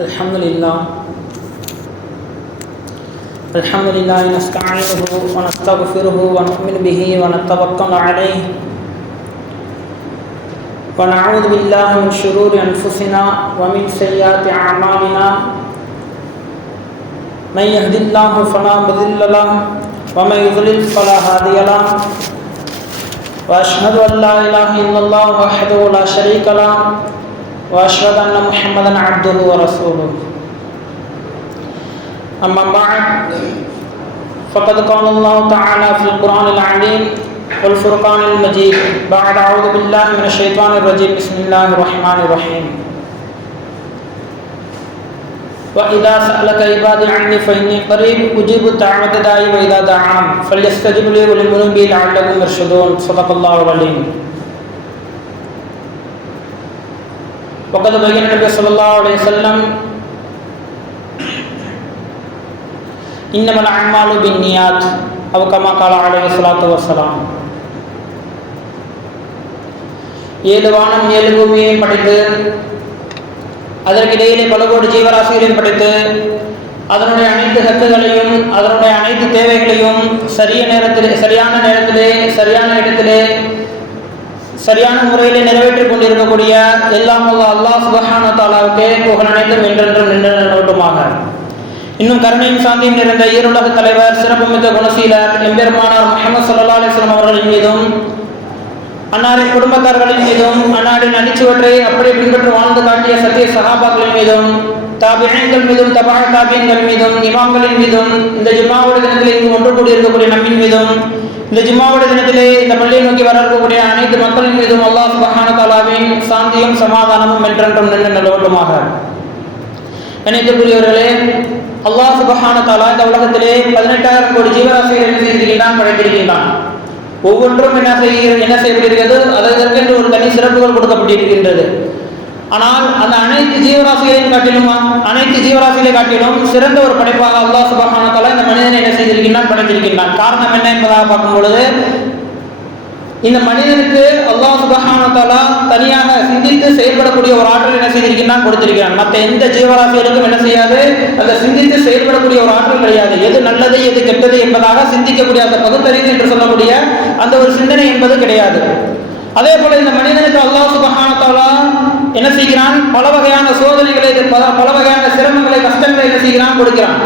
الحمد لله نستعينه ونستغفره ونؤمن به ونتوكل عليه ونعوذ بالله من شرور أنفسنا ومن سيئات أعمالنا من يهد الله فلا مضل له ومن يضلل فلا هادي له وأشهد أن لا إله إلا الله وحده لا شريك له وأشهد أن محمدا عبده ورسوله أما بعد فقد قال الله تعالى في القرآن العظيم والفرقان المجيد بعد أعوذ بالله من الشيطان الرجيم بسم الله الرحمن الرحيم وإذا سألك عبادي عني فإني قريب أجيب دعوة الداعي وإذا دعان فليستجيبوا لي وليؤمنوا بي لعلهم يرشدون صدق الله العليم. وقد بين النبي صلى الله عليه وسلم إنما الأعمال بالنيات أو كما قال عليه الصلاة والسلام. ஏழு வானம் ஏழு பூமியையும் படைத்து அதற்கிடையிலே பல கோடி ஜீவராசிகளையும் படைத்து அதனுடைய அனைத்து ஹக்குகளையும் அதனுடைய அனைத்து தேவைகளையும் சரியான நேரத்திலே சரியான இடத்திலே சரியான முறையில் நிறைவேற்றிக் கொண்டிருக்கக்கூடிய எல்லாம் அல்லாஹ் சுப்ஹானஹு வ தஆலாவுக்கே புகழ் அனைத்தும் என்றென்றும் நின்றனட்டுமாக. இன்னும் கருணையும் சாந்தியும் நிறைந்த ஈருலக தலைவர் சிறப்புமிக்க குணசீலர் எம்பெருமானார் முஹம்மது ஸல்லல்லாஹு அலைஹி வஸல்லம் அவர்களின் மீதும் அன்னாரின் குடும்பத்தார்களின் மீதும் அன்னாரின் அடிச்சுவற்றை அப்படியே பின்பற்றி வாழ்ந்து காட்டிய சத்திய சஹாபாக்களின் மீதும் தாபிஈன்கள் மீதும் தபா தாபிஈன்கள் மீதும் இமாம்களின் மீதும் இந்த ஜும்மாவுடைய தினத்திலே இங்கு ஒன்று கூடி இருக்கக்கூடிய நம்மின் மீதும் இந்த ஜும்மாவுடைய தினத்திலே இந்த பள்ளியை நோக்கி வர இருக்கக்கூடிய அனைத்து மக்களின் மீதும் அல்லாஹ் சுப்ஹானஹு வ தஆலாவின் சாந்தியும் சமாதானமும் என்றென்றும் நின்று நிலவட்டுமாக. கண்ணியத்திற்குரியவர்களே, அல்லாஹ் சுப்ஹானஹு வ தஆலா இந்த உலகத்திலே 18,000 கோடி ஜீவராசிகள் என்ன செய்திருக்கிறான், படைத்திருக்கின்றான். ஒவ்வொன்றும் என்ன செய்யப்பட்டிருக்கிறது, அதற்கென்று ஒரு தனி சிறப்புகள் கொடுக்கப்பட்டிருக்கின்றது. ஆனால் அந்த அனைத்து ஜீவராசிகளை காட்டிலும் சிறந்த ஒரு படைப்பாக அல்லாஹ் சுப்ஹானஹு வ தஆலா இந்த மனிதனை என்ன செய்திருக்கின்றான், படைத்திருக்கின்றான். காரணம் என்ன என்பதாக பார்க்கும் பொழுது, இந்த மனிதனுக்கு அல்லாஹ் சுப்ஹானஹு வ தஆலா தனியாக சிந்தித்து செயல்படக்கூடிய ஒரு ஆற்றல் என்ன செய்திருக்கிறான், கொடுத்திருக்கிறான். மற்ற எந்த ஜீவராசிகளுக்கும் என்ன செய்யாது, அந்த சிந்தித்து செயல்படக்கூடிய ஒரு ஆற்றல் கிடையாது. எது நல்லது எது கெட்டது என்பதாக சிந்திக்கக்கூடிய அந்த பகுத்தறிவு என்று சொல்லக்கூடிய அந்த ஒரு சிந்தனை என்பது கிடையாது. அதே போல இந்த மனிதனுக்கு அல்லாஹ் சுப்ஹானஹு வ தஆலா என்ன செய்கிறான், பல வகையான சோதனைகளை பல வகையான சிரமங்களை கஷ்டங்களை என்ன செய்கிறான், கொடுக்கிறான்.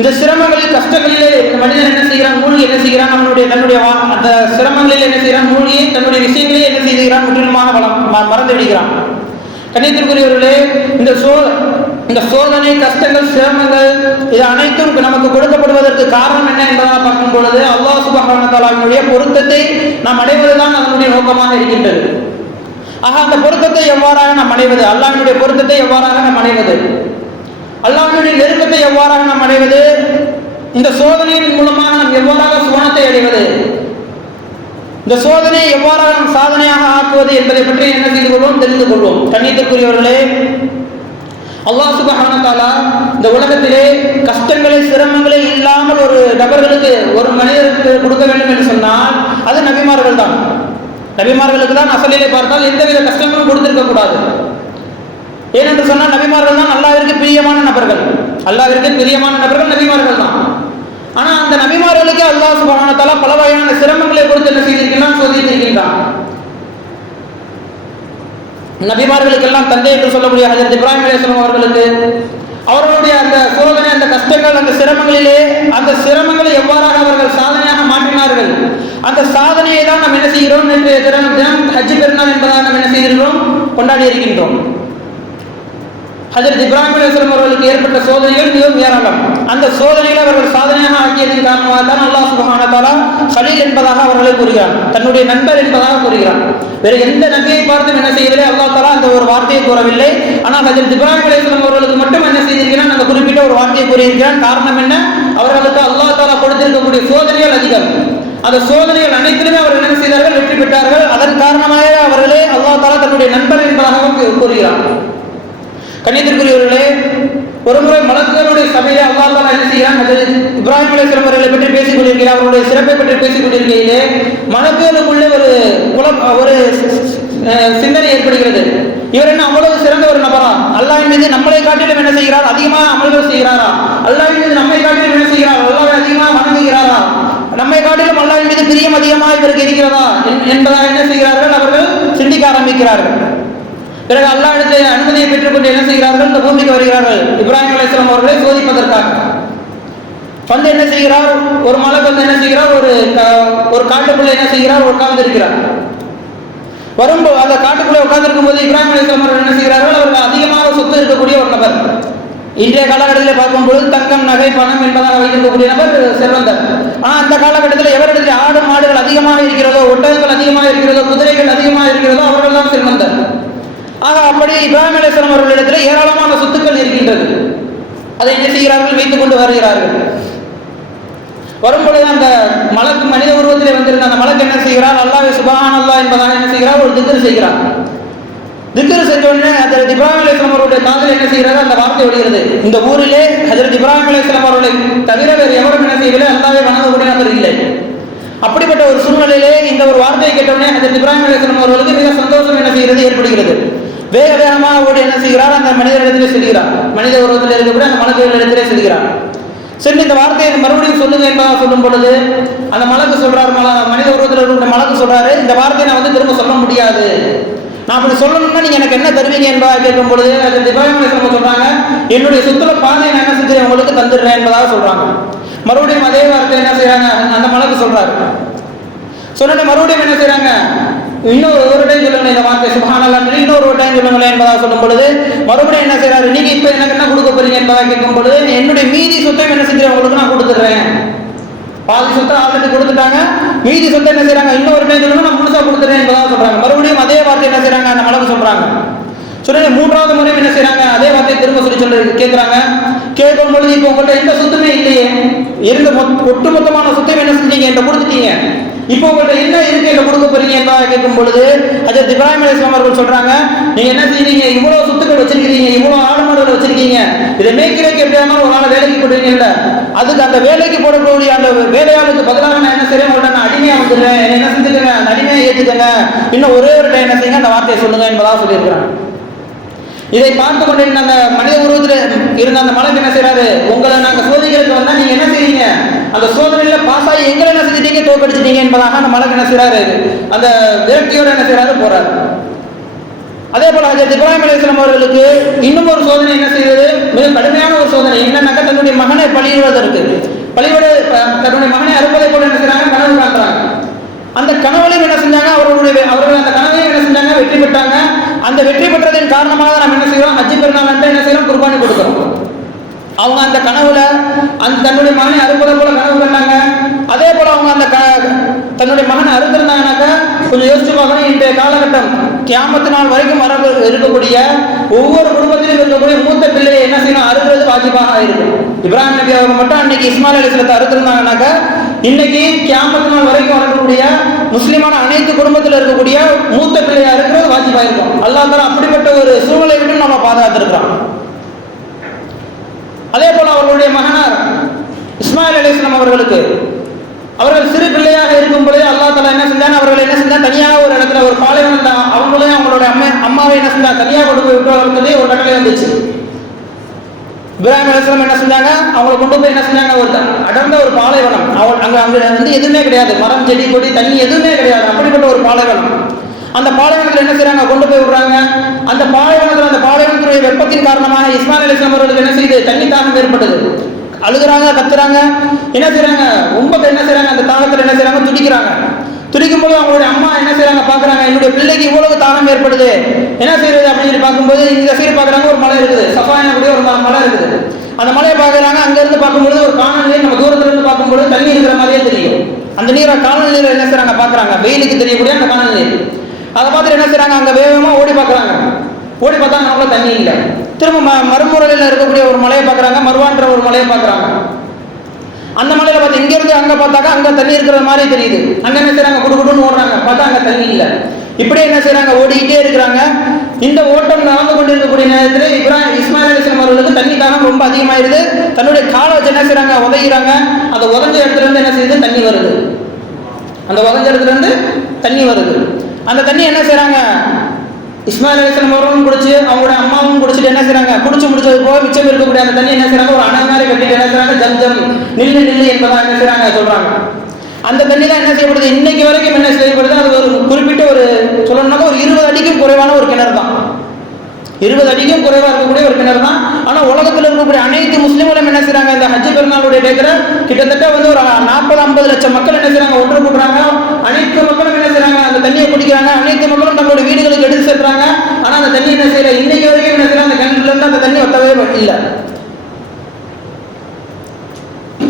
இந்த சிரமங்களில் கஷ்டங்களிலே இந்த மனிதன் என்ன செய்கிறான், மூழ்கி என்ன செய்கிறான், தன்னுடைய அந்த சிரமங்களில் என்ன செய்கிறான், மூழ்கி தன்னுடைய விஷயங்களே என்ன செய்கிறான், முற்றிலுமாக மறந்து விடுகிறான். கண்ணியத்திற்குரியவர்களே, இந்த சோதனை கஷ்டங்கள் சிரமங்கள் இது அனைத்தும் நமக்கு கொடுக்கப்படுவதற்கு காரணம் என்ன என்பதாக பார்க்கும் பொழுது, அல்லாஹ் சுப்ஹானஹு வ தஆலாவினுடைய பொருத்தத்தை நாம் அடைவதுதான் அதனுடைய நோக்கமாக இருக்கின்றது. ஆக அந்த பொருத்தத்தை எவ்வாறாக நாம் அடைவது, அல்லாஹ்வினுடைய பொருத்தத்தை எவ்வாறாக நாம் அடைவது, அல்லாஹ்வினுடைய நெருக்கத்தை எவ்வாறாக நாம் அடைவது, இந்த சோதனையின் மூலமாக நாம் எவ்வாறாக சுவனத்தை அடைவது, இந்த சோதனையை எவ்வாறாக நாம் சாதனையாக ஆக்குவது என்பதை பற்றி என்ன செய்து கொள்வோம், தெரிந்து கொள்வோம். கண்ணியத்திற்குரியவர்களே, அல்லாஹ் சுப்ஹானஹு வ தஆலா இந்த உலகத்திலே கஷ்டங்களை சிரமங்களை இல்லாமல் ஒரு நபர்களுக்கு ஒரு மனிதருக்கு கொடுக்க வேண்டும் என்று சொன்னால் அது நபிமார்கள் தான். நபிமார்களுக்கு தான் அசலிலே பார்த்தால் எந்தவித கஷ்டங்களும் கொடுத்திருக்க கூடாது. ஏனென்று சொன்னால் நபிமார்கள் தான் அல்லாஹ்விற்கு பிரியமான நபர்கள் நபிமார்கள் தான். ஆனால் அந்த நபிமார்களுக்கு அல்லாஹ் சுப்ஹானஹு வ தஆலா பல வகையான சிரமங்களை கொடுத்து என்ன செய்திருக்கிறான், சோதித்திருக்கின்றான். நபிமார்களுக்கெல்லாம் தந்தை என்று சொல்லக்கூடிய ஹஜ்ரத் இப்ராஹிம் அலைஹிஸ்ஸலாம் அவர்களுக்கு அவர்களுடைய அந்த சோதனை அந்த கஷ்டங்கள் அந்த சிரமங்களிலே அந்த சிரமங்களை எவ்வாறாக அவர்கள் சாதனையாக மாற்றினார்கள், அந்த சாதனையை தான் நாம் என்ன செய்கிறோம், தினம் ஹஜ் பெருநாள் என்பதாக நாம் என்ன செய்கிறோம், கொண்டாடி இருக்கின்றோம். ஹஜ்ரத் இப்ராஹிம் அலைஹிஸ்ஸலாம் அவர்களுக்கு ஏற்பட்ட சோதனைகள் மிகவும் ஏராளம். அந்த சோதனைகளை அவர்கள் சாதனையாக ஆக்கியதன் காரணமாக தான் அல்லாஹ் சுப்ஹானஹு வ தஆலா கலீல் என்பதாக அவர்களை கூறுகிறான், தன்னுடைய நண்பர் என்பதாக கூறுகிறான். வேறு எந்த நபியை பார்த்தும் என்ன செய்யவில்லை, அல்லாஹ் தஆலா அந்த ஒரு வார்த்தையை கூறவில்லை. ஆனால் ஹஜ்ரத் இப்ராஹிம் அலைஹிஸ்ஸலாம் அவர்களுக்கு மட்டும் என்ன செய்திருக்கிறான், அந்த குறிப்பிட்ட ஒரு வார்த்தையை கூறியிருக்கிறான். காரணம் என்ன, அவர்களுக்கு அல்லாஹ் தஆலா கொடுத்திருக்கக்கூடிய சோதனைகள் அதிகம். அந்த சோதனைகள் அனைத்திலுமே அவர்கள் என்ன செய்தார்கள், வெற்றி பெற்றார்கள். அதன் காரணமாக அவர்களே அல்லாஹ் தஆலா தன்னுடைய நண்பர் என்பதாக கூறுகிறான். கண்ணியத்திற்குரியவர்களே, ஒருமுறை மலக்குகளுடைய சபையிலே அல்லாஹ் தஆலா என்ன செய்கிறான், இப்ராஹிம் அலைஹிஸ்ஸலாம் அவர்களை பற்றி பேசிக் கொண்டிருக்கிறார். அவருடைய சிறப்பை பற்றி பேசிக் கொண்டிருக்கையிலே மலக்குகளுக்குள்ளே ஒரு சிந்தனை ஏற்படுகிறது. இவர் என்ன அவ்வளவு சிறந்த ஒரு நபரா, அல்லாஹ் அல்லாஹ்வின் மீது நம்மளை காட்டிலும் என்ன செய்கிறார்? அதிகமாக அமல்கள் செய்கிறாரா? அல்லாஹ்வின் மீது நம்மை காட்டிலும் என்ன செய்கிறார்? அல்லாஹ்வை அதிகமாக வணங்குகிறாரா? நம்மை காட்டிலும் அல்லாஹ்வின் மீது பிரியம் அதிகமாக இவருக்கு இருக்கிறதா என்பதாக என்ன செய்கிறார்கள்? அவர்கள் சிந்திக்க ஆரம்பிக்கிறார்கள். பிறகு அல்லாஹ்விடத்தில் அனுமதியை பெற்றுக்கொண்டு என்ன செய்கிறார்கள்? இந்த பூமிக்கு வருகிறார்கள். இப்ராஹிம் அலைஹிஸ்ஸலாம் அவர்களை சோதிப்பதற்காக வந்து என்ன செய்கிறார்? ஒரு மலக்கு வந்து என்ன செய்கிறார்? ஒரு காட்டுக்குள்ள என்ன செய்கிறார்? உட்கார்ந்து இருக்கிறார். வரும்போது அந்த காட்டுக்குள்ளே உட்கார்ந்து இருக்கும்போது இப்ராஹிம் அலைஹிஸ்ஸலாம் அவர்கள் என்ன செய்கிறார்கள்? அவர்கள் அதிகமாக சொத்து இருக்கக்கூடிய ஒரு நபர். இன்றைய காலகட்டத்தில் பார்க்கும்போது தங்கம், நகை, பணம் என்பதாக வைத்திருக்கக்கூடிய நபர் செல்வந்தர். ஆனால் அந்த காலகட்டத்தில் எவரிடத்தில் ஆடு மாடுகள் அதிகமாக இருக்கிறதோ, ஒட்டகங்கள் அதிகமாக இருக்கிறதோ, குதிரைகள் அதிகமாக இருக்கிறதோ அவர்கள் தான் செல்வந்தர். ஆக அப்படி இப்ராஹிம் அலைஹிஸ்ஸலாம் அவர்களிடத்தில் ஏராளமான சொத்துக்கள் இருக்கின்றது. அதை என்ன செய்கிறார்கள்? வைத்துக் கொண்டு வருகிறார்கள். வரும்பொழுது அந்த மலக்கு மனித உருவத்திலே வந்திருந்த அந்த மலக்கு என்ன செய்கிறார்? அல்லாஹ் சுப்ஹானல்லாஹ் என்பதாக என்ன செய்கிறார்? ஒரு திக்ர் செய்கிறார். திக்ர் செஞ்ச உடனே ஹஜ்ரத் இப்ராஹிம் அலைஹிஸ்ஸலாம் அவருடைய காதில் என்ன செய்கிறார்? அந்த வார்த்தை வருகிறது, இந்த ஊரிலே ஹஜ்ரத் இப்ராஹிம் அலைஹிஸ்ஸலாம் அவர்களை தவிர வேறு எவரும் என்ன செய்யவில்லை, அல்லாஹ்வை வணங்கக்கூடிய நபர் இல்லை. அப்படிப்பட்ட ஒரு சூழ்நிலையிலே இந்த ஒரு வார்த்தையை கேட்டவுடனே ஹஜ்ரத் இப்ராஹிம் அலைஹிஸ்ஸலாம் அவர்களுக்கு மிக சந்தோஷம் என்ன செய்கிறது? ஏற்படுகிறது. வேக வேகமாக ஓடி என்ன செய்கிறார்? அந்த மனிதரிடத்திலே செல்கிறார். மனித உருவத்தில் இருக்கக்கூடிய அந்த மலக்குகளிடத்திலே செல்கிறார். சென்று இந்த வார்த்தையை மறுபடியும் சொல்லுங்க என்பதாக சொல்லும் பொழுது அந்த மலக்கு சொல்றாரு, மனித உருவத்தில் இருக்கிற மலக்கு சொல்றாரு, இந்த வார்த்தையை நான் வந்து திரும்ப சொல்ல முடியாது, நான் அப்படி சொல்லணும்னா நீங்க எனக்கு என்ன தருவீங்க என்பதாக கேட்கும் பொழுது இப்ராஹிம் அலைஹிஸ்ஸலாம் சொல்றாங்க, என்னுடைய சொத்துல பாதையை நான் என்ன செஞ்சு உங்களுக்கு தந்துடுறேன் என்பதாக சொல்றாங்க. மறுபடியும் அதே வார்த்தை என்ன செய்யறாங்க? அந்த மலக்கு சொல்றாரு. சொன்ன மறுபடியும் என்ன செய்யறாங்க? இன்னொரு டைம் சொல்லுங்க இந்த வார்த்தை சுப்ஹானல்லாஹ், இன்னொரு டைம் சொல்லுங்களேன் என்பதாக சொல்லும் பொழுது மறுபடியும் என்ன செய்யறாரு? நீங்க இப்ப எனக்கு என்ன கொடுக்க போறீங்க என்பதாக கேட்கும் பொழுது என்னுடைய மீதி சொத்தையும் என்ன செஞ்சு உங்களுக்கு நான் கொடுத்துடுறேன். பாதி சொத்தை ஆல்ரெடி கொடுத்துட்டாங்க, மீதி சொத்தை என்ன செய்யறாங்க? இன்னொரு டைம் சொல்லுங்க, நான் முழுசா கொடுத்துறேன் என்பதாக சொல்றாங்க. மறுபடியும் அதே வார்த்தை என்ன செய்யறாங்க? அந்த மலக்கு சொல்றாங்க. சொல்லி மூன்றாவது முறை என்ன செய்யறாங்க? அதே வார்த்தையை திரும்ப சொல்லி கேட்கிறாங்க. கேட்கும் பொழுது இப்போ உங்கள்கிட்ட எந்த சொத்துமே இல்லையே, இருந்த ஒட்டுமொத்தமான சொத்தையும் என்ன செஞ்சீங்க? என்கிட்ட கொடுத்துட்டீங்க, இப்போ உங்கள்கிட்ட என்ன இருக்கு என்ன கொடுக்க போறீங்க என்பதாக கேட்கும் பொழுது ஹஜ்ரத் இப்ராஹிம் அலைஹிஸ்ஸலாம் அவர்கள் சொல்றாங்க, நீங்க என்ன செய்றீங்க? இவ்வளவு சொத்துக்கள் வச்சிருக்கீங்க, இவ்வளவு ஆடு மாடுகள் வச்சிருக்கீங்க, இதை மேய்க்கிறதுக்கு எப்படியாவது ஒரு நாள் வேலைக்கு போடுவீங்கல்ல, அதுக்கு அந்த வேலைக்கு போடக்கூடிய அந்த வேலையாளுக்கு பதிலாக நான் என்ன செய்றேன்? உங்கள்கிட்ட நான் அடிமையா வந்துடுறேன், என்ன செஞ்சுக்கங்க? அந்த அடிமையை ஏற்றுக்கங்க, இன்னும் ஒரே ஒரு டைம் என்ன செய்யுங்க? அந்த வார்த்தையை சொல்லுங்க என்பதாக சொல்லியிருக்கிறாங்க. இதை பார்த்து கொண்டு அந்த மனித உருவத்தில் இருந்த அந்த மலக்கு என்ன செய்யறாரு? உங்களை நாங்கள் சோதனைகளுக்கு வந்தா நீங்க என்ன செய்றீங்க? அந்த சோதனையில பாஸ் ஆகி எங்களை என்ன செஞ்சிட்டீங்க? தோற்கடிச்சிட்டீங்க என்பதாக அந்த மலக்கு என்ன செய்யறாரு? அந்த விரக்தியோட என்ன செய்யறாரு? போறாரு. அதே போல ஹஜ்ரத் இப்ராஹிம் அலைஹிஸ்ஸலாம் அவர்களுக்கு இன்னும் ஒரு சோதனை என்ன செய்வது? மிக கடுமையான ஒரு சோதனை. என்னன்னாக்க தன்னுடைய மகனை பலியிடுவதற்கு தன்னுடைய மகனை அறுப்பதை போல என்ன செய்யறாங்க? கனவு காண்றாங்க. அந்த கனவுலையும் என்ன செஞ்சாங்க? அவர்கள் அந்த கனவையும் என்ன செஞ்சாங்க? வெற்றி பெற்றாங்க. அந்த வெற்றி பெற்றதின் காரணமாக நம்ம என்ன செய்யறோம்? ஹஜ் பெருநாள் அன்று என்ன செய்யறோம்? குர்பானி கொடுக்கிறோம். அவங்க அந்த கனவுல தன்னுடைய மகனை அறுப்பதை போல கனவு கண்டாங்க. அதே போல அவங்க அந்த தன்னுடைய மகனை அறுத்திருந்தாங்கன்னாக்க கொஞ்சம் யோசிச்சு பார்க்கணும். இன்றைய காலகட்டம் கியாமத்து நாள் வரைக்கும் இருக்கக்கூடிய ஒவ்வொரு குடும்பத்திலும் இருக்கக்கூடிய மூத்த பிள்ளையை என்ன செய்யணும்? அறுக்கிறது வாஜிபாக இருக்கும். இப்ராஹிம் நபி அவங்க மட்டும் அன்னைக்கு இஸ்மாயில் அலைஹிஸ்ஸலாத்தை அறுத்திருந்தாங்கன்னாக்க இன்னைக்கு கியாமத்து நாள் வரைக்கும் வரக்கூடிய முஸ்லிமான அனைத்து குடும்பத்தில் இருக்கக்கூடிய மூத்த பிள்ளையா இருக்கிறது வாஜிபா இருக்கும். அல்லாஹ் தஆலா அப்படிப்பட்ட ஒரு சூழ்நிலை விட்டு நம்ம பாதுகாத்திருக்கிறோம். அதே போல அவர்களுடைய மகனார் இஸ்மாயில் அலைஹிஸ்ஸலாம் அவர்கள் சிறு பிள்ளையாக இருக்கும் பொழுது அல்லாஹ் தஆலா என்ன செஞ்சான்? அவர்கள் என்ன செஞ்சான்? தனியாக ஒரு இடத்துல ஒரு பாலைவனம், அவங்களையும் அவங்களுடைய அம்மாவை என்ன செஞ்சாங்க? தனியாக கொண்டு போய் விட்டு வளர்த்ததே ஒரு கட்டளை வந்துச்சு. இப்ராஹிம் அலைஹிஸ்ஸலாம் என்ன செஞ்சாங்க? அவங்களை கொண்டு போய் என்ன செஞ்சாங்க? ஒரு அடர்ந்த ஒரு பாலைவனம், அங்க வந்து எதுவுமே கிடையாது, மரம் செடி கொடி தண்ணி எதுவுமே கிடையாது, அப்படிப்பட்ட ஒரு பாலைவனம். அந்த பாலைவனத்தில் என்ன செய்யறாங்க? கொண்டு போய் விடுறாங்க. அந்த பாலைவனத்துடைய வெப்பத்தின் காரணமாக இஸ்மாயில் அலைஹிஸ்ஸலாம் அவர்களுக்கு என்ன செய்யுது? தண்ணி தாகம் ஏற்பட்டது. அழுகுறாங்க, கத்துறாங்க, என்ன செய்யறாங்க? ரொம்ப என்ன செய்யறாங்க? அந்த தாகத்தில் என்ன செய்யறாங்க? துடிக்கிறாங்க. துடிக்கும் போது அவங்களுடைய அம்மா என்ன செய்யறாங்க? பாக்குறாங்க, என்னுடைய பிள்ளைக்கு இவ்வளவு தாகம் ஏற்படுது, என்ன செய்யறது அப்படின்னு சொல்லி பார்க்கும்போது இந்த சைடு பாக்குறாங்க, ஒரு மலை இருக்குது, சஃபாயா கூடிய ஒரு மலை இருக்குது. அந்த மலையை பாக்குறாங்க. அங்க இருந்து பார்க்கும்போது ஒரு காணல் நீர், நம்ம தூரத்துல இருந்து பார்க்கும்போது தண்ணி இருக்கிற மாதிரியே தெரியும். அந்த நீரை, காணல் நீரை என்ன செய்யறாங்க? பாக்குறாங்க, வெயிலுக்கு தெரியக்கூடிய அந்த காணல் நீர். அதை பார்த்துட்டு என்ன செய்யறாங்க? அங்க வேகமா ஓடி பார்க்கறாங்க. ஓடி பார்த்தா நமக்குள்ள தண்ணி இல்லை. திரும்ப மறுமுறையில் இருக்கக்கூடிய ஒரு மலையை பார்க்கறாங்க, மருவான்ற ஒரு மலையை பார்க்கறாங்க. அந்த மலையில பார்த்து இங்க இருந்து அங்க பார்த்தாக்கா அங்க தண்ணி இருக்கிற மாதிரி தெரியுது. அங்க என்ன செய்யறாங்க? குடுகுடுன்னு ஓடுறாங்க, பார்த்தா அங்க தண்ணி இல்லை. இப்படியே என்ன செய்யறாங்க? ஓடிக்கிட்டே இருக்கிறாங்க. இந்த ஓட்டம் நடந்து கொண்டிருக்கக்கூடிய நேரத்தில் இஸ்மாயில் அலைஹிஸ்ஸலாம் அவர்களுக்கு தண்ணி தாகம் ரொம்ப அதிகமாயிருது. தன்னுடைய காலை வச்சு என்ன செய்யறாங்க? உதைகிறாங்க. அந்த உதஞ்ச இடத்துல இருந்து என்ன செய்யுது? தண்ணி வருது. அந்த உதஞ்ச இடத்துல இருந்து தண்ணி வருது. அந்த தண்ணி என்ன செய்யறாங்க? இஸ்மாயில் அலைஹிஸ்ஸலாம் அவர்களும் குடிச்சு, அவங்களுடைய அம்மாவும் குடிச்சிட்டு என்ன செய்யறாங்க? சுற்றிலும் இருக்கக்கூடிய அந்த தண்ணி என்ன செய்யறாங்க, ஒரு அணை மாதிரி கட்டிட்டு என்ன செய்யறாங்க, ஜம் ஜம் நில்லு நில்லு என்பதா என்ன செய்யறாங்க சொல்றாங்க. அந்த தண்ணி தான் என்ன செய்யப்படுது, இன்னைக்கு வரைக்கும் என்ன செய்யப்படுது, அது ஒரு குறிப்பிட்ட ஒரு சொல்லணும்னாக்க ஒரு 20 அடிக்கும் குறைவான ஒரு கிணறு தான். 20 அடிக்கும் குறைவா இருக்கக்கூடிய ஒரு கிணறு தான். ஆனா உலகத்தில் இருக்கக்கூடிய அனைத்து முஸ்லிம்களும் என்ன செய்யறாங்க, இந்த ஹஜ் பெருநாளுடைய டேக்கிற கிட்டத்தட்ட வந்து ஒரு 40-50 லட்சம் மக்கள் என்ன செய்யறாங்க, ஒன்று கூட்டுறாங்க. அனைத்து மக்களும் என்ன செய்யறாங்க, அந்த தண்ணியை குடிக்கிறாங்க. அனைத்து மக்களும் தங்களுடைய வீடுகளுக்கு எடுத்து செல்றாங்க. ஆனா அந்த தண்ணி என்ன செய்யல, இன்னைக்கு வரைக்கும் என்ன செய்யறாங்க, அந்த கிணறுல இருந்து அந்த தண்ணி ஒத்தவே இல்லை.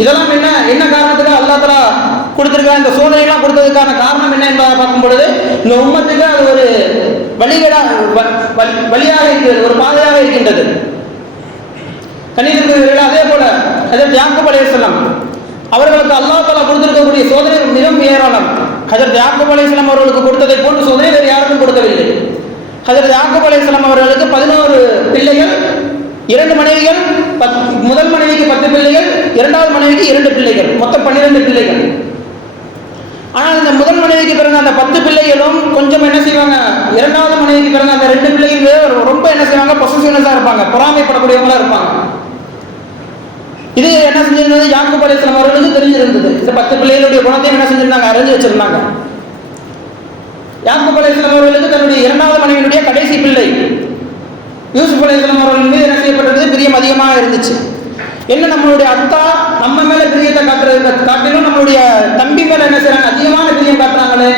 இதெல்லாம் என்ன காரணத்துக்கு அல்லாஹ் தஆலா கொடுத்திருக்காங்க, இந்த சோதனையெல்லாம் கொடுத்ததுக்கான காரணம் என்ன என்பதை பார்க்கும் பொழுது இந்த உம்மத்துக்கு அது ஒரு வழியாக இருக்கிறது, ஒரு பாதையாக இருக்கின்றது. கண்ணியத்திற்குரியவர்களே, அதே போல ஹஜ்ரத் யாக்கூப் அலைஹிஸ்ஸலாம் அவர்களுக்கு அல்லாஹ் தஆலா கொடுத்திருக்கக்கூடிய சோதனை மிகவும் ஏராளம். ஹஜ்ரத் யாக்கூப் அலைஹிஸ்ஸலாம் அவர்களுக்கு கொடுத்ததை போன்ற சோதனை வேறு யாருக்கும் கொடுக்கவில்லை. ஹஜ்ரத் யாக்கூப் அலைஹிஸ்ஸலாம் அவர்களுக்கு 11 பிள்ளைகள், 2 மனைவிகள், முதல் மனைவிக்கு 10 பிள்ளைகள், இரண்டாவது மனைவிக்கு 2 பிள்ளைகள், மொத்தம் 12 பிள்ளைகள். ஆனால் இந்த முதல் மனைவிக்கு பிறந்த அந்த 10 பிள்ளைகளும் கொஞ்சம் என்ன செய்வாங்க, இரண்டாவது மனைவிக்கு பிறந்த அந்த 2 பிள்ளைகள் ரொம்ப என்ன செய்வாங்க, பொசசிவ்னஸா இருப்பாங்க, பொறாமைப்படக்கூடியவங்களா இருப்பாங்க. இது என்ன செஞ்சிருந்தது, யாக்கூப் அலைஹிஸ்ஸலாம் அவர்களுக்கு தெரிஞ்சிருந்தது. இந்த 10 பிள்ளைகளுடைய குணத்தையும் என்ன செஞ்சிருந்தாங்க, அறிஞ்சு வச்சிருந்தாங்க. யாக்கூப் அலைஹிஸ்ஸலாம் அவர்களுக்கு தன்னுடைய இரண்டாவது மனைவியினுடைய கடைசி பிள்ளை யூசுப் அலைஹிஸ்ஸலாம் அவர்கள் மீது என்ன செய்யப்பட்டது, பிரியம் அதிகமாக இருந்துச்சு. என்ன, நம்மளுடைய அத்தா நம்ம மேல பிரியத்தை காட்டிலும் நம்மளுடைய தம்பி மேல என்ன செய்யறாங்க, அதிகமான பிரியம் காட்டுறாங்களே,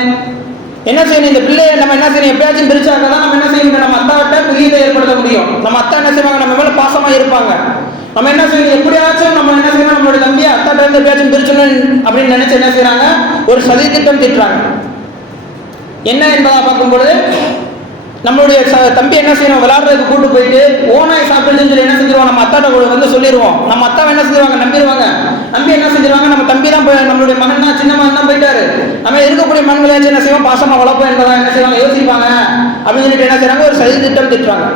என்ன செய்யணும், இந்த பிள்ளையை நம்ம என்ன செய்யணும், எப்பயாச்சும் பிரிச்சாக்க தான் நம்ம என்ன செய்யணும், நம்ம அத்தாட்ட பிரியத்தை ஏற்படுத்த முடியும். நம்ம அத்தா என்ன செய்வாங்க, நம்ம மேல பாசமா இருப்பாங்க. நம்ம என்ன செய்யணும், எப்படியாச்சும் நம்ம என்ன செய்யணும், நம்மளுடைய தம்பியை அத்தாட்ட இருந்து எப்பயாச்சும் பிரிச்சணும் அப்படின்னு நினைச்சு என்ன செய்யறாங்க, ஒரு சதி திட்டம் திட்டுறாங்க. என்ன என்பதா பார்க்கும்பொழுது நம்மளுடைய தம்பி என்ன செய்யணும், விளையாடுறதுக்கு கூட்டு போயிட்டு ஓனாய் சாப்பிட்டுன்னு சொல்லி என்ன செஞ்சிருவோம், நம்ம அத்தாட்ட வந்து சொல்லிடுவோம். நம்ம அத்தாவை என்ன செஞ்சிருவாங்க, நம்பிடுவாங்க. நம்பி என்ன செஞ்சிருவாங்க, நம்ம தம்பி தான் நம்மளுடைய மகன் தான், சின்ன மகன் தான் போயிட்டாரு, நம்ம இருக்கக்கூடிய மண்களையாச்சும் என்ன செய்வோம், பாசமா வளர்ப்போம் என்பதா என்ன செய்வாங்க, யோசிப்பாங்க. அப்படின்னு சொல்லிட்டு என்ன செய்யறாங்க, ஒரு சதி திட்டம் திட்டுறாங்க.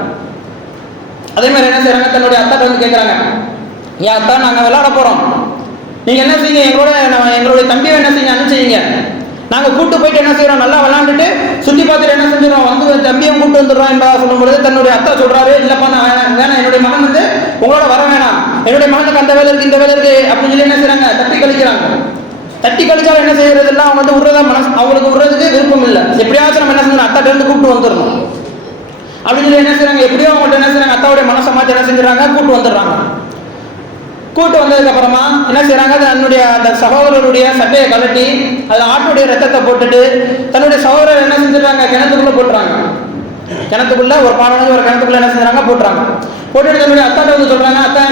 அதே மாதிரி என்ன செய்யறாங்க, தன்னுடைய அத்தாட்ட வந்து கேட்கறாங்க, ஏன் அத்தா, நாங்க விளையாட போறோம், நீங்க என்ன செய்யுங்க, எங்களுடைய தம்பியை என்ன செய்யுங்க, அனுப்பிச்சீங்க, நாங்க கூட்டு போயிட்டு என்ன செய்யறோம், நல்லா விளையாண்டுட்டு சுத்தி பார்த்துட்டு என்ன செஞ்சிடறோம், வந்து தம்பியும் கூட்டு வந்துடுறோம் என்பதா சொல்லும்பொழுது தன்னுடைய அத்தா சொல்றாரு, இல்லப்பா நான் வேணாம், என்னுடைய மகன் வந்து உங்களோட வர வேணாம், என்னுடைய மகனுக்கு அந்த வேலை இருக்கு, இந்த வேலை இருக்கு அப்படின்னு சொல்லி என்ன செய்யறாங்க, தட்டி கழிக்கிறாங்க. தட்டி கழிச்சாலும் என்ன செய்யறது, எல்லாம் அவங்க வந்து விடுறதா அவங்களுக்கு விடுறதுக்கு விருப்பம் இல்லை. எப்படியாச்சும் நம்ம என்ன செஞ்சோம், அத்தாட்ட இருந்து கூப்பிட்டு வந்துடணும் அப்படின்னு சொல்லி என்ன செய்யறாங்க, எப்படியோ அவங்கள்ட்ட என்ன செய்யறாங்க, அத்தாவுடைய மனசை மாற்றி என்ன செஞ்சுறாங்க, கூட்டு வந்துடுறாங்க. கூட்டு வந்ததுக்கு அப்புறமா என்ன செய்யறாங்க, தன்னுடைய அந்த சகோதரருடைய சட்டையை கழட்டி அதில் ஆட்டுடைய ரத்தத்தை போட்டுட்டு தன்னுடைய சகோதரர் என்ன செஞ்சிடறாங்க, கிணத்துக்குள்ள போட்டுறாங்க. கிணத்துக்குள்ள ஒரு பானையில ஒரு கிணத்துக்குள்ள என்ன செஞ்சாங்க, போட்டுறாங்க. போட்டுட்டு தன்னுடைய அத்தாட்ட வந்து சொல்றாங்க, அத்தா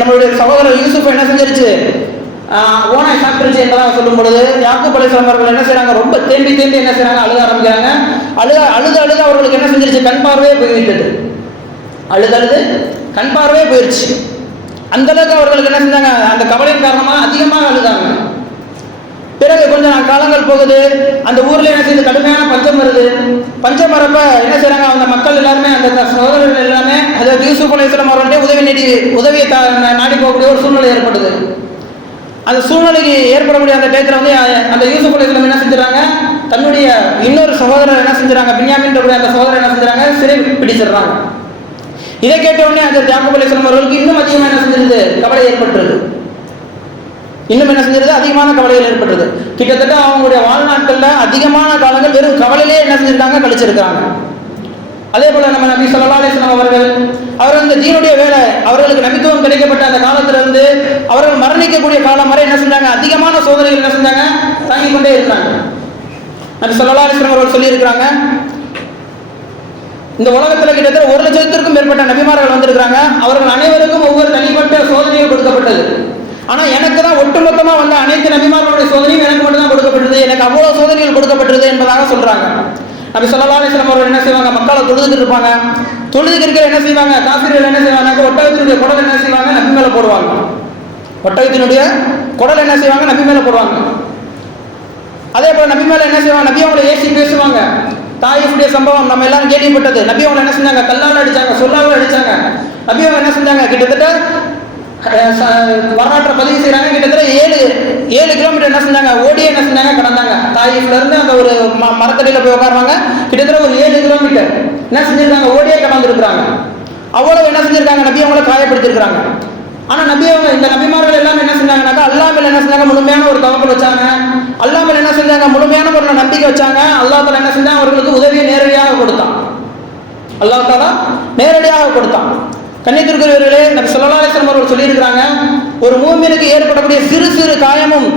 நம்மளுடைய சகோதரர் யூசுப் என்ன செஞ்சிருச்சு, ஓனாய் சாப்பிட்டுருச்சு என்பதாக சொல்லும் பொழுது யாக்கூப் அலைஹிஸ்ஸலாம் அவர்கள் என்ன செய்யறாங்க, ரொம்ப தேம்பி என்ன செய்யறாங்க, அழுக ஆரம்பிக்கிறாங்க. அழுது அவர்களுக்கு என்ன செஞ்சிருச்சு, கண் பார்வையே போய்விட்டது. அழுது கண் பார்வையே போயிடுச்சு. அந்த அளவுக்கு அவர்களுக்கு என்ன செஞ்சாங்க, அந்த கவலையின் காரணமாக அதிகமாக அழுதாங்க. பிறகு கொஞ்சம் காலங்கள் போகுது, அந்த ஊர்ல என்ன செய்யுது, கடுமையான பஞ்சம் வருது. பஞ்சம் வரப்ப என்ன செய்யறாங்க, அந்த மக்கள் எல்லாருமே, அந்த சகோதரர்கள் எல்லாமே அதாவது யூசுப் அலைஹிஸ்ஸலாம் அவர்களுடைய உதவியை நாடி போகக்கூடிய ஒரு சூழ்நிலை ஏற்படுது. அந்த சூழ்நிலைக்கு ஏற்படக்கூடிய அந்த டயத்தில் வந்து அந்த யூசுப் அலைஹிஸ்ஸலாம் என்ன செஞ்சுறாங்க, தன்னுடைய இன்னொரு சகோதரர் என்ன செஞ்சுறாங்க, பின்யாமின் அந்த சகோதரர் என்ன செஞ்சுறாங்க, சிறை பிடிச்சிடுறாங்க. இதை கேட்ட உடனே அந்த யாக்கூப் அலைஹிஸ்ஸலாம் அவர்களுக்கு இன்னும் அதிகமாக என்ன செஞ்சிருது, கவலை ஏற்பட்டுருது. இன்னும் என்ன செஞ்சிருது, அதிகமான கவலைகள் ஏற்பட்டுருது. கிட்டத்தட்ட அவங்களுடைய வாழ்நாட்கள்ல அதிகமான காலங்கள் வெறும் கவலையிலே என்ன செஞ்சிருக்காங்க, கழிச்சிருக்காங்க. அதே போல நம்ம நபி ஸல்லல்லாஹு அலைஹி வஸல்லம் அவர் அந்த தீனுடைய வேலை அவர்களுக்கு நபித்துவம் கிடைக்கப்பட்ட அந்த காலத்திலிருந்து அவர்கள் மரணிக்கக்கூடிய காலம் வரை என்ன செஞ்சாங்க, அதிகமான சோதனைகள் என்ன செஞ்சாங்க, தாங்கிக் கொண்டே இருந்தாங்க. நபி ஸல்லல்லாஹு அலைஹி வஸல்லம் அவர்கள் சொல்லியிருக்கிறாங்க, இந்த உலகத்தில் கிட்டத்தட்ட 1 லட்சத்திற்கும் மேற்பட்ட நபிமார்கள் வந்திருக்கிறாங்க. அவர்கள் அனைவருக்கும் ஒவ்வொரு தனிப்பட்ட சோதனையும் கொடுக்கப்பட்டது. ஆனால் எனக்கு தான் ஒட்டுமொத்தமாக வந்த அனைத்து நபிமார்களுடைய சோதனையும் எனக்கு மட்டும் தான் கொடுக்கப்பட்டது, எனக்கு அவ்வளோ சோதனைகள் கொடுக்கப்பட்டது என்பதாக சொல்றாங்க. நபி ஸல்லல்லாஹு அலைஹி வஸல்லம் அவர்கள் என்ன செய்வாங்க, மக்களை தொழுதுட்டு இருப்பாங்க. தொழுதுக்கு இருக்கிற என்ன செய்வாங்க, காஃபிர்கள் என்ன செய்வாங்க, ஒட்டகத்தினுடைய குடல் என்ன செய்வாங்க, நபி மேலே போடுவாங்க. ஒட்டகத்தினுடைய குடல் என்ன செய்வாங்க, நபி மேலே போடுவாங்க. அதே போல நபி மேலே என்ன செய்வாங்க, நபி அவங்களை ஏசி பேசுவாங்க. தாயிஃபுடைய சம்பவம் நம்ம எல்லாரும் கேள்விப்பட்டது. நபி அவங்க என்ன செஞ்சாங்க, கல்லால் அடிச்சாங்க, சொல்லாமல் அடிச்சாங்க. நபி அவங்க என்ன செஞ்சாங்க, கிட்டத்தட்ட வரலாற்றை பதிவு செய்யறாங்க, கிட்டத்தட்ட 7 கிலோமீட்டர் என்ன செஞ்சாங்க, ஓடியே என்ன செஞ்சாங்க, கடந்தாங்க. தாயிஃப்ல இருந்து அந்த ஒரு மரத்தடியில போய் உட்காருவாங்க. கிட்டத்தட்ட ஒரு 7 கிலோமீட்டர் என்ன செஞ்சிருக்காங்க, ஓடியே கடந்துருக்காங்க. அவ்வளவு என்ன செஞ்சிருக்காங்க, நபி அவங்களை காயப்படுத்திருக்கிறாங்க. ஆனா நபி அவங்க இந்த நபிமார்கள் எல்லாம் என்ன செஞ்சாங்கன்னாக்கா அல்லாஹ் மேல என்ன செஞ்சாங்க, முழுமையான ஒரு தவக்கல் வச்சாங்க. அல்லாஹ் மேல என்ன செஞ்சாங்க, முழுமையான ஒரு நம்பிக்கை வச்சாங்க. அல்லாஹ் தாலா என்ன செஞ்சாங்க, அவர்களுக்கு உதவியை நேரடியாக கொடுத்தான். அல்லாஹ் தாலா நேரடியாக கொடுத்தான். கண்ணியத்திற்குரியவர்களே, நபி ஸல்லல்லாஹு அலைஹி வஸல்லம் அவர்கள் சொல்லியிருக்கிறாங்க, ஒரு மூமினுக்கு ஏற்படக்கூடிய சிறு சிறு காயமும்,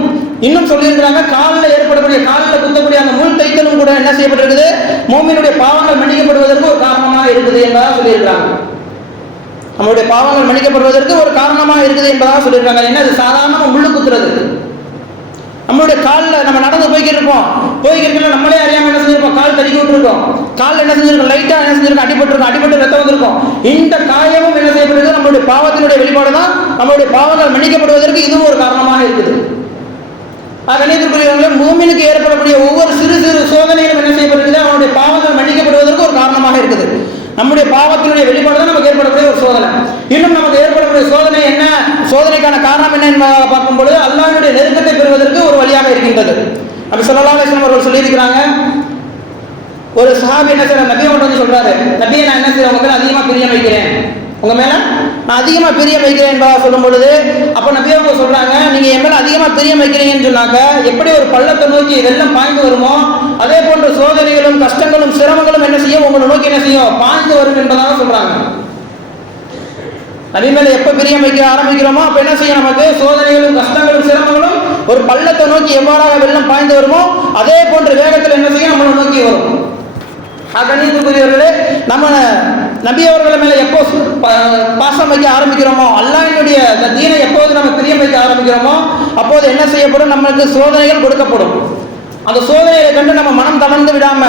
இன்னும் சொல்லியிருக்கிறாங்க காலில் ஏற்படக்கூடிய, காலில் குத்தக்கூடிய அந்த முள் தைத்தலும் கூட என்ன செய்யப்பட்டிருக்குது, மூமினுடைய பாவங்கள் மன்னிக்கப்படுவதற்கு ஒரு காரணமாக இருக்குது என்பதாக சொல்லியிருக்கிறாங்க. நம்மளுடைய பாவங்கள் மன்னிக்கப்படுவதற்கு ஒரு காரணமாக இருக்குது என்பதாக சொல்லியிருக்காங்க. என்ன, அது சாதாரண முள்ளு குத்துறது. நம்மளுடைய காலில் நம்ம நடந்து போய்கிட்டு இருப்போம், நம்மளே அறியாமல் என்ன செஞ்சிருப்போம், கால் தடுக்கி விட்டுருக்கோம், காலில் என்ன செஞ்சிருக்கோம், லைட்டாக என்ன செஞ்சிருக்கோம், அடிபட்டு ரத்தம் வந்திருக்கும். இந்த காயமும் என்ன செய்யப்படுது, நம்மளுடைய பாவத்தினுடைய வெளிப்பாடு தான். நம்மளுடைய பாவங்கள் மன்னிக்கப்படுவதற்கு இதுவும் ஒரு காரணமாக இருக்குது. கண்ணியத்திற்குரியவர்களே, மூமினுக்கு ஏற்படக்கூடிய ஒவ்வொரு சிறு சிறு சோதனைகளும் என்ன செய்யப்படுகிறது, அவனுடைய பாவங்கள் மன்னிக்கப்படுவதற்கு ஒரு காரணமாக இருக்குது. நம்முடைய பாவத்தினுடைய வெளிப்பாடு தான் நமக்கு ஏற்படக்கூடிய ஒரு சோதனை. இன்னும் நமக்கு ஏற்படக்கூடிய சோதனை என்ன, சோதனைக்கான காரணம் என்ன என்பதாக பார்க்கும்போது அல்லாஹ்வுடைய நெருக்கத்தை பெறுவதற்கு ஒரு வழியாக இருக்கின்றது. நபி ஸல்லல்லாஹு அலைஹி வஸல்லம் அவர்கள் சொல்லியிருக்கிறாங்க, ஒரு சஹாபி என்ன செய்யறாரு, நபி அவர்கள் வந்து சொல்றாரு, நபியை நான் என்ன செய்யறேன், உங்க மேல அதிகமா பிரியம் வைக்கிறேன், உங்க மேல நான் அதிகமா பிரியம் வைக்கிறேன் என்பதாக சொல்லும் பொழுது, அப்ப நபி அவங்க சொல்றாங்க, நீங்க என் மேல அதிகமா பிரியம் வைக்கிறீங்கன்னு சொன்னாக்க, எப்படி ஒரு பள்ளத்தை நோக்கி வெள்ளம் பாய்ந்து வருமோ அதே போன்ற சோதனைகளும் கஷ்டங்களும் சிரமங்களும் என்ன செய்யும், உங்களை நோக்கி என்ன செய்யும், பாய்ந்து வரும் என்பதாக சொல்றாங்க. நபி மேல எப்ப பிரியம் வைக்க ஆரம்பிக்கிறோமோ அப்ப என்ன செய்யும், நமக்கு சோதனைகளும் கஷ்டங்களும் சிரமங்களும் ஒரு பள்ளத்தை நோக்கி எவ்வாறாக வெள்ளம் பாய்ந்து வருமோ அதே போன்ற வேகத்தில் என்ன செய்யும், நம்மளை நோக்கி வரும். கண்ணியத்துக்குரியவர்களே, நம்ம நபி அவர்கள் மேல எப்போ பாசம் வைக்க ஆரம்பிக்கிறோமோ, அல்லாஹ்வுடைய தீனை எப்போது நம்ம பிரியம் வைக்க ஆரம்பிக்கிறோமோ அப்போது என்ன செய்யப்படும், நமக்கு சோதனைகள் கொடுக்கப்படும். அந்த சோதனையை கண்டு நம்ம மனம் தளர்ந்து விடாம,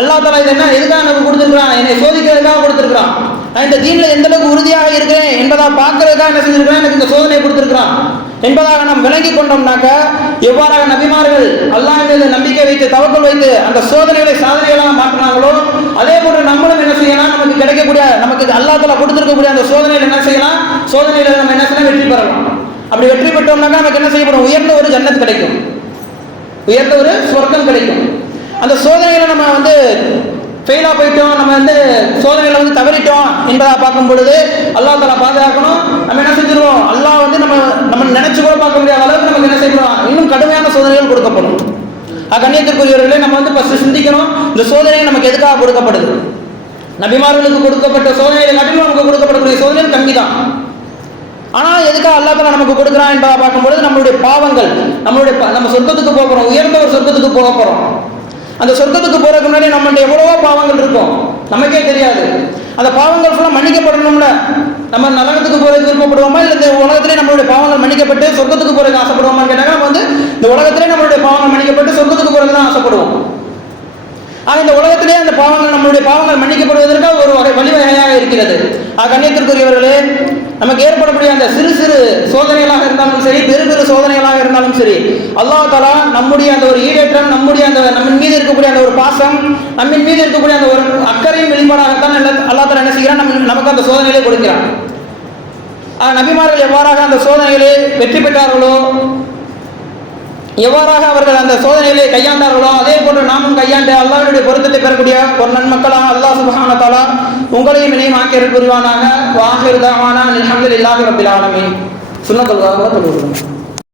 அல்லாஹ் தஆலா இது என்ன, எதுக்காக நமக்கு கொடுத்துருக்கான், என்னை சோதிக்கிறதுக்காக கொடுத்துருக்கான், நான் இந்த தீன்ல எந்த அளவுக்கு உறுதியாக இருக்கிறேன் என்பதா பார்க்கறதுக்காக என்ன செஞ்சிருக்கிறேன், எனக்கு இந்த சோதனையை கொடுத்துருக்கான் என்பதாக நாம் விளங்கி கொண்டோம்னாக்க, எவ்வாறாக நபிமார்கள் அல்லாஹ் மீது நம்பிக்கை வைத்து தவக்கல் வைத்து அந்த சோதனைகளை சாதனைகளாக மாற்றினாங்களோ அதே போன்று நம்மளும் என்ன செய்யலாம், நமக்கு கிடைக்கக்கூடிய, நமக்கு அல்லாஹ் தஆலா கொடுத்திருக்கக்கூடிய அந்த சோதனையில் என்ன செய்யலாம், சோதனையில நம்ம என்ன செய்யலாம், வெற்றி பெறலாம். அப்படி வெற்றி பெற்றோம்னாக்கா நமக்கு என்ன செய்யப்படும், உயர்ந்த ஒரு ஜன்னத் கிடைக்கும், உயர்ந்த ஒரு சொர்க்கம் கிடைக்கும். அந்த சோதனைகளை நம்ம வந்து ஃபெயிலாக போயிட்டோம், நம்ம வந்து சோதனைகளை வந்து தவறிட்டோம் என்பதாக பார்க்கும் பொழுது அல்லாஹ் தஆலா பாதுகாக்கணும். நம்ம என்ன செஞ்சிருவோம், அல்லாஹ் வந்து நம்ம நினைச்சு கூட பார்க்க முடியாத அளவுக்கு நமக்கு என்ன செய்யணும், இன்னும் கடுமையான சோதனைகள் கொடுக்கப்படும். கண்ணியத்திற்குரியவர்களே, நம்ம வந்து ஃபர்ஸ்ட் சிந்திக்கணும், இந்த சோதனை நமக்கு எதுக்காக கொடுக்கப்படுது. நபிமார்களுக்கு கொடுக்கப்பட்ட சோதனைகளை காட்டிலும் நமக்கு கொடுக்கப்படக்கூடிய சோதனைகள் கம்மி தான். ஆனால் எதுக்காக அல்லாஹ் தஆலா நமக்கு கொடுக்குறான் என்பதை பார்க்கும்பொழுது நம்மளுடைய பாவங்கள், நம்ம சொர்க்கத்துக்கு போக போகிறோம், உயர்ந்த ஒரு சொர்க்கத்துக்கு போக போகிறோம். அந்த சொர்க்கத்துக்கு போறதுக்கு முன்னாடி நம்மளுடைய எவ்வளவோ பாவங்கள் இருக்கும், நமக்கே தெரியாது. அந்த பாவங்கள் ஃபுல்லாக மன்னிக்கப்படணும்ல. நம்ம நரகத்துக்கு போறதுக்கு விருப்பப்படுவோமா, இல்லை இந்த உலகத்திலே நம்மளுடைய பாவங்கள் மன்னிக்கப்பட்டு சொர்க்கத்துக்கு போறதுக்கு ஆசைப்படுவோமான்னு கேட்டாங்க, நம்ம வந்து இந்த உலகத்திலே நம்மளுடைய பாவங்கள் மன்னிக்கப்பட்டு சொர்க்கத்துக்கு போறதுக்கு தான் ஆசைப்படுவோம். இந்த உலகத்திலே அந்த பாவங்கள், நம்மளுடைய பாவங்கள் மன்னிக்கப்படுவதற்காக ஒரு வழிவகையாக இருக்கிறது. கண்ணியத்திற்குரியவர்களே, நமக்கு ஏற்படக்கூடிய அந்த சிறு சிறு சோதனைகளாக இருந்தாலும் சரி, பெரு பெரு சோதனைகளாக இருந்தாலும் சரி, அல்லாஹ் தஆலா நம்முடைய அந்த ஒரு ஈடேற்றம், நம்முடைய அந்த நம்மின் மீது இருக்கக்கூடிய அந்த ஒரு பாசம், நம்மின் மீது இருக்கக்கூடிய அந்த ஒரு அக்கறையின் வெளிப்பாடாகத்தான் அல்லாஹ் தஆலா என்ன செய்கிறான், நமக்கு அந்த சோதனைகளை கொடுக்கிறான். நபிமார்கள் எவ்வாறாக அந்த சோதனைகளை வெற்றி பெற்றார்களோ, எவ்வாறாக அவர்கள் அந்த சோதனைகளை கையாண்டார்களோ அதே போன்று நாமும் கையாண்டு அல்லாஹ்வுடைய பொருத்தத்தை பெறக்கூடிய ஒரு நன்மக்களாக அல்லாஹ் சுப்ஹானஹு வ தஆலா உங்களையும் இணையும் ஆக்கியருள் புரிவானாக. வ ஆகிரு தஅவானா அல்ஹம்துலில்லாஹி ரப்பில் ஆலமீன். சுன்னத்துல்லாஹி வ தஆலா.